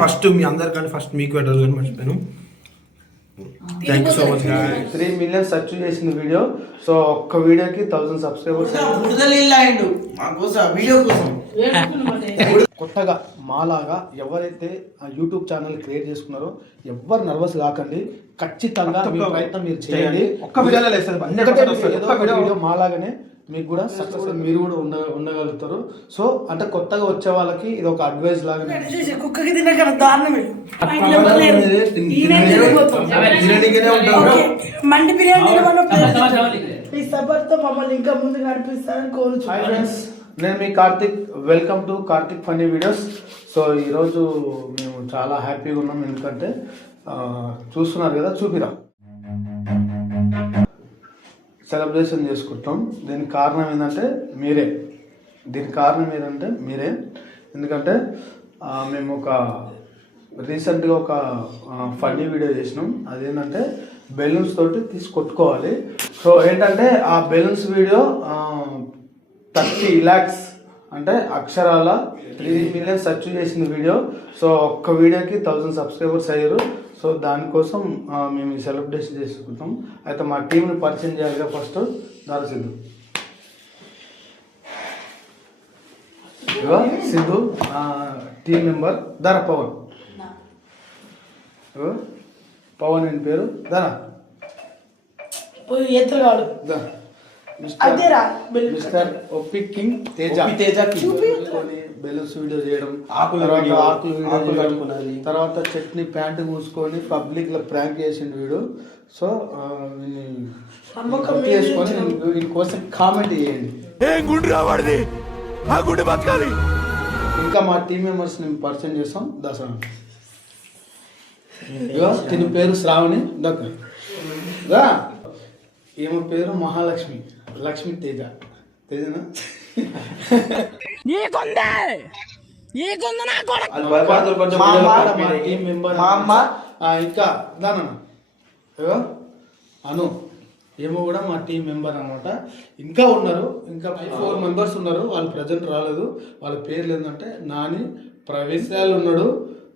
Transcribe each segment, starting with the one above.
First మీ అందరికంటే first మీకు పెట్టాలి కానీ మర్చిపోయాను. Thank you so much. 3 million search చేసిన వీడియో. సో ఒక్క వీడియోకి 1000 సబ్స్క్రైబర్స్. కొత్తగా మాలాగా ఎవరైతే యూట్యూబ్ ఛానల్ క్రియేట్ చేసుకున్నారో ఎవ్వరు నర్వస్ కాకండి. ఖచ్చితంగా మీ ప్రయత్నం మీరు చేయండి. ఒక్క వీడియోలో వీడియో మాలాగానే మీకు కూడా సక్సెస్ మీరు కూడా ఉండగలుగుతారు. సో అంటే కొత్తగా వచ్చే వాళ్ళకి ఇది ఒక అడ్వైస్ లాగానే. మండి బిర్యానీ మమ్మల్ని ఇంకా ముందు నడిపిస్తారని కోరుచు. హాయ్ ఫ్రెండ్స్, నేను మీ Karthik. Welcome to Karthik funny videos. So ఈరోజు మేము చాలా హ్యాపీగా ఉన్నాం. ఎందుకంటే చూస్తున్నారు కదా, చూపిరా సెలబ్రేషన్ చేసుకుంటాం. దీనికి కారణం ఏంటంటే మీరే. ఎందుకంటే మేము రీసెంట్గా ఒక ఫన్నీ వీడియో చేసినాం. అదేంటంటే బెలూన్స్ తోటి తీసి కొట్టుకోవాలి. సో ఏంటంటే ఆ బెలూన్స్ వీడియో 30 lakhs అంటే అక్షరాల 3 million సెర్చ్ చేసిన వీడియో. సో ఒక్క వీడియోకి 1000 సబ్స్క్రైబర్స్ అయ్యారు. సో దానికోసం మేము ఈ సెలబ్రేషన్ చేసుకుంటాం. అయితే మా టీంని పరిచయం చేయాలిగా. First Siddhu, Siddhu team member. Pawan అని పేరు. మిస్టర్ ఒప్పి కింగ్ తేజ బెలూన్స్ వీడియో చేయడం, ఆకులు తర్వాత చట్నీ ప్యాంటు మూసుకొని పబ్లిక్ లో ప్రాంక్ చేసిండు వీడు. సో చేసుకొని వీడి కోసం కామెంట్ చేయండి. ఇంకా మా టీం మెంబర్స్ నేను పరిచయం చేస్తాం. దసరా తిని పేరు శ్రావణి. ఏమో పేరు మహాలక్ష్మి, లక్ష్మి తేజనా టీం మెంబర్. ఇంకా అను ఏమో కూడా మా టీం మెంబర్ అనమాట. ఇంకా ఉన్నారు, ఇంకా 4 members ఉన్నారు. వాళ్ళు ప్రజెంట్ రాలేదు. వాళ్ళ పేర్లు ఏంటంటే నాని, ప్రవేశాలు ఉన్నాడు.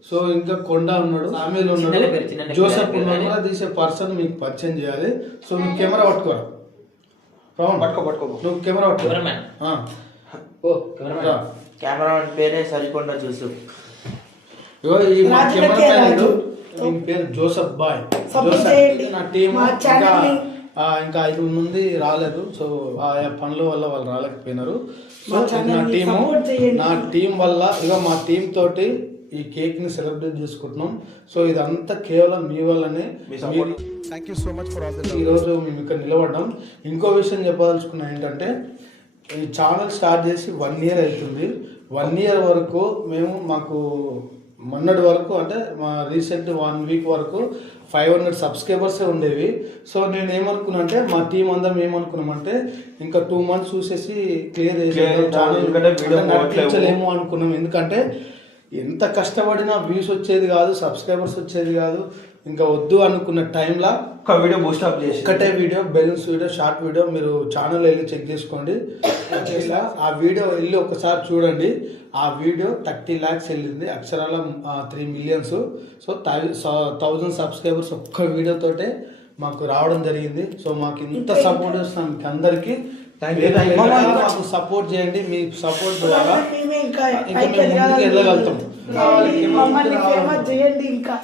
సో ఇంకా కొండ ఉన్నాడు, సామీలు ఉన్నాడు, జోసెఫ్ ఉన్నాడు. తీసే పర్సన్ మీకు పరిచయం చేయాలి. సో నువ్వు కెమెరా పట్టుకోరా. నువ్వు కెమెరా కెమెరా పేరే సరికొండ జోసెఫ్. పేరు జోసెఫ్ బాయ్. నా టీం ఇంకా 5 మంది రాలేదు. సో ఆ పనుల వల్ల వాళ్ళు రాలేకపోయినారు. సో నా టీం వల్ల మా టీం తోటి ఈ కేక్ ని సెలబ్రేట్ చేసుకుంటున్నాం. సో ఇదంతా కేవలం మీ వల్లనే. Thank you so much for all. ఈరోజు మేము ఇక్కడ నిలబడ్డాం. ఇంకో విషయం చెప్పదలుచుకున్నా ఏంటంటే ఈ ఛానల్ స్టార్ట్ చేసి 1 year అవుతుంది. 1 year వరకు మాకు మొన్నటి వరకు అంటే మా రీసెంట్ 1 week వరకు 500 సబ్స్క్రైబర్సే ఉండేవి. సో నేను ఏమనుకున్నా అంటే మా టీం అందరం ఏమనుకున్నామంటే ఇంకా 2 months చూసేసి క్లియర్ చేసేమో అనుకున్నాం. ఎందుకంటే ఎంత కష్టపడినా వ్యూస్ వచ్చేది కాదు, సబ్స్క్రైబర్స్ వచ్చేది కాదు. ఇంకా వద్దు అనుకున్న టైంలో ఒక వీడియో బూస్ట్ అప్ చేసి ఒకటే video, balloons video, short video. మీరు ఛానల్ వెళ్ళి చెక్ చేసుకోండి. ఆ వీడియో వెళ్ళి ఒకసారి చూడండి. ఆ వీడియో 30 lakhs వెళ్ళింది, అక్షరాల 3 million. సో 1000 సబ్స్క్రైబర్స్ ఒక్క వీడియోతోటే మాకు రావడం జరిగింది. సో మాకు ఇంత సపోర్ట్ చేస్తున్నాం మీకు అందరికీ. మాకు సపోర్ట్ చేయండి. మీ సపోర్ట్ ద్వారా ఇంకా మేము ముందుకు వెళ్ళగలుగుతాం. ఇంకా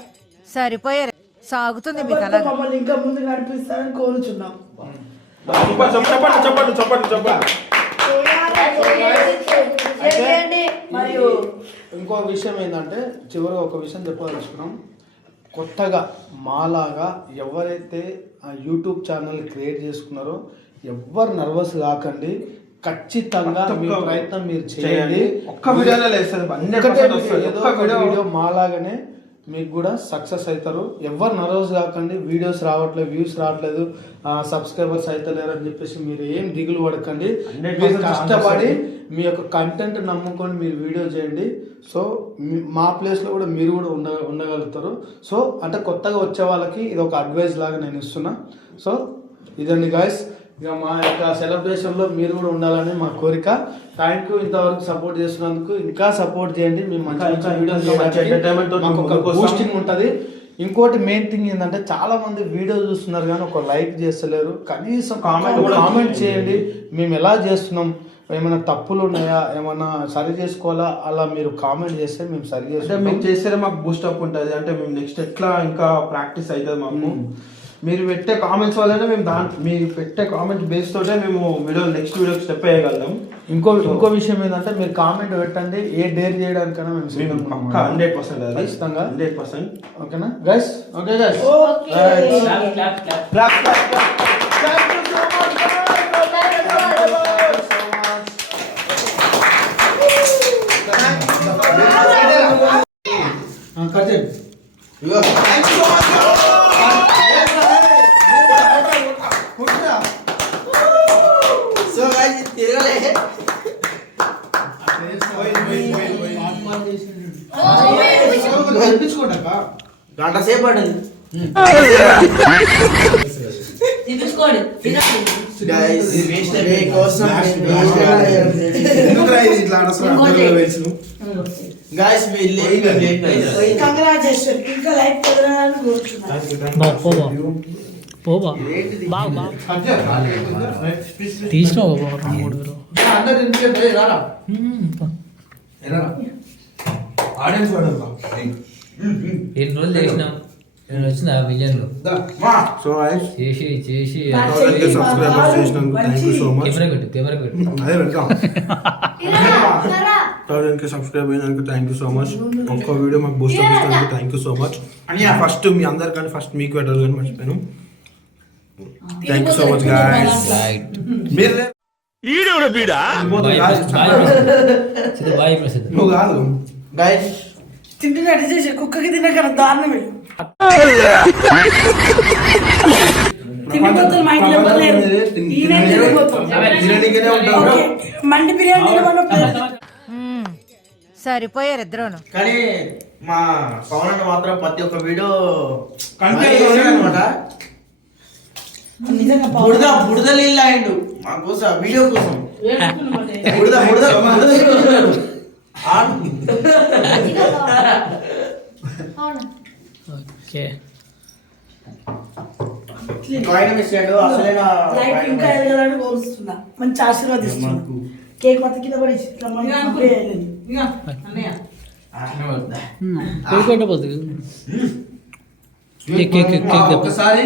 సరిపోయారు, సాగుతుంది మీకు మమ్మల్ని ఇంకా ముందు నడిపిస్తారని కోరుచున్నాం. మరియు ఇంకో విషయం ఏంటంటే చివరిగా ఒక విషయం చెప్పదలుచుకున్నాం. కొత్తగా మాలాగా ఎవరైతే యూట్యూబ్ ఛానల్ క్రియేట్ చేసుకున్నారో ఎవ్వరు నర్వస్ కాకండి. ఖచ్చితంగా మీ ప్రయత్నం మీరు చేయండి. ఒక్క వీడియోలో వీడియో మాలాగానే మీకు కూడా సక్సెస్ అవుతారు. ఎవరు నర్వస్ కాకండి. వీడియోస్ రావట్లేదు, వ్యూస్ రావట్లేదు, సబ్స్క్రైబర్స్ అవుతలేరు అని చెప్పేసి మీరు ఏం దిగులు పడకండి. మీరు కష్టపడి మీ యొక్క కంటెంట్ నమ్ముకొని మీరు వీడియో చేయండి. సో మా ప్లేస్లో కూడా మీరు కూడా ఉండగలుగుతారు. సో అంటే కొత్తగా వచ్చే వాళ్ళకి ఇది ఒక అడ్వైస్ లాగా నేను ఇస్తున్నా. సో ఇదండి గాయస్, ఇక మా యొక్క సెలబ్రేషన్లో మీరు కూడా ఉండాలని మా కోరిక. థ్యాంక్ యూ ఇంతవరకు సపోర్ట్ చేస్తున్నందుకు. ఇంకా సపోర్ట్ చేయండి. మేము మంచి మంచి వీడియోస్ మాకు ఒక బూస్టింగ్ ఉంటుంది. ఇంకోటి మెయిన్ థింగ్ ఏంటంటే చాలా మంది వీడియో చూస్తున్నారు కానీ ఒక లైక్ చేస్తలేరు. కనీసం కామెంట్ చేయండి. మేము ఎలా చేస్తున్నాం, ఏమైనా తప్పులు ఉన్నాయా, ఏమైనా సరి చేసుకోవాలా, అలా మీరు కామెంట్ చేస్తే మేము సరి చేస్తాం. మీరు చేస్తే మాకు బూస్టప్ ఉంటుంది. అంటే మేము నెక్స్ట్ ఎట్లా ఇంకా ప్రాక్టీస్ అవుతుంది మాకు. మీరు పెట్టే కామెంట్స్ వల్లనే మేము మీరు పెట్టే కామెంట్ బేస్ తోటే మేము నెక్స్ట్ వీడియోకి స్టెప్ వేయగలం. ఇంకో విషయం ఏంటంటే మీరు కామెంట్ పెట్టండి. ఏ డేర్ చేయడానికైనా మేము 100% ఖచ్చితంగా 100%. ఓకేనా గైస్? ఓకే గైస్, గంట సేపు పడింది. ఎన్ని రోజులు చేసినాం, వచ్చింది ఆ విజన్లో సో చేసి సబ్స్క్రైబర్స్ చేసినందుకు thank you so much. Camera పెట్టు అదే వెళ్తాం. 1000 సబ్స్క్రైబ్ అయినందుకు థ్యాంక్ యూ సో మచ్. ఒక్క వీడియో మాకు బూస్ట్ అప్ ఇచ్చినందుకు thank you so much. First మీ అందరికంటే ఫస్ట్ మీకు పెట్టాలి కానీ మర్చిపోయాను. Thank you so much guys. మీరు బాయ్ ప్రసాద్. నువ్వు కాదు గైస్ తింటున్నట్టు చేసి కుక్కకి తినక దారుణమే. తిండిపోతారు మా ఇంట్లో ఎవరు లేరు. ఈయన తిండిపోతాం. ఓకే, మండి బిర్యానీ తినమన్నప్పుడు సరిపోయారు ఇద్దరును. కానీ మా పవన్ అన్న మాత్రం ప్రతి ఒక్క వీడియో అనమాట. నిజంగా బుడద నీళ్ళు అయిండు మా కోసం, వీడియో కోసం. బుడద లైఫ్ ఇంకా ఎదగాలని కోరుస్తున్నా. మంచి ఆశీర్వాదిస్తున్నా. కేక్ మొత్తం కింద పడి ఒకసారి